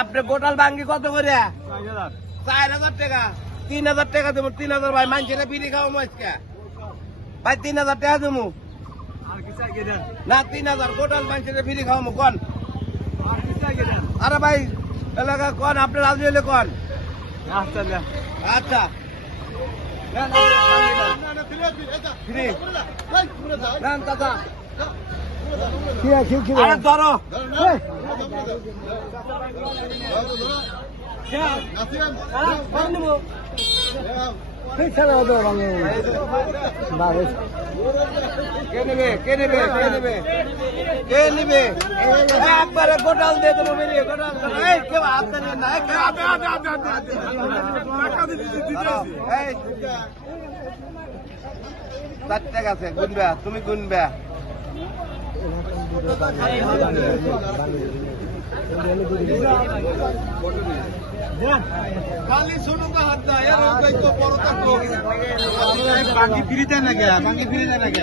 আপনি গোটাল ভাঙ্গি কত করে? 4000 টাকা। 3000 টাকা দেবো। 3000 ভাই মানুষের বিড়ি খাওয়া মাছকে ভাই 3000 টাকা দেবো না। 3000 গোটাল মানুষের বিড়ি খাওয়াবো কন। আরে ভাই এলাকা কন, আপনি রাজি হলে কন। আচ্ছা ধরো কে নেবে কে নেবে কে নেবে কে নেবে? একবারে গোটাল দিয়ে দেবো বেরিয়ে গোটাল। কেউ আপনি না 4 টাকা আছে গুনবে, তুমি গুনবে। খালি শোনো তো হাত দেয় বাকি ফিরিতে না গে, বাকি ফিরিতে না গে।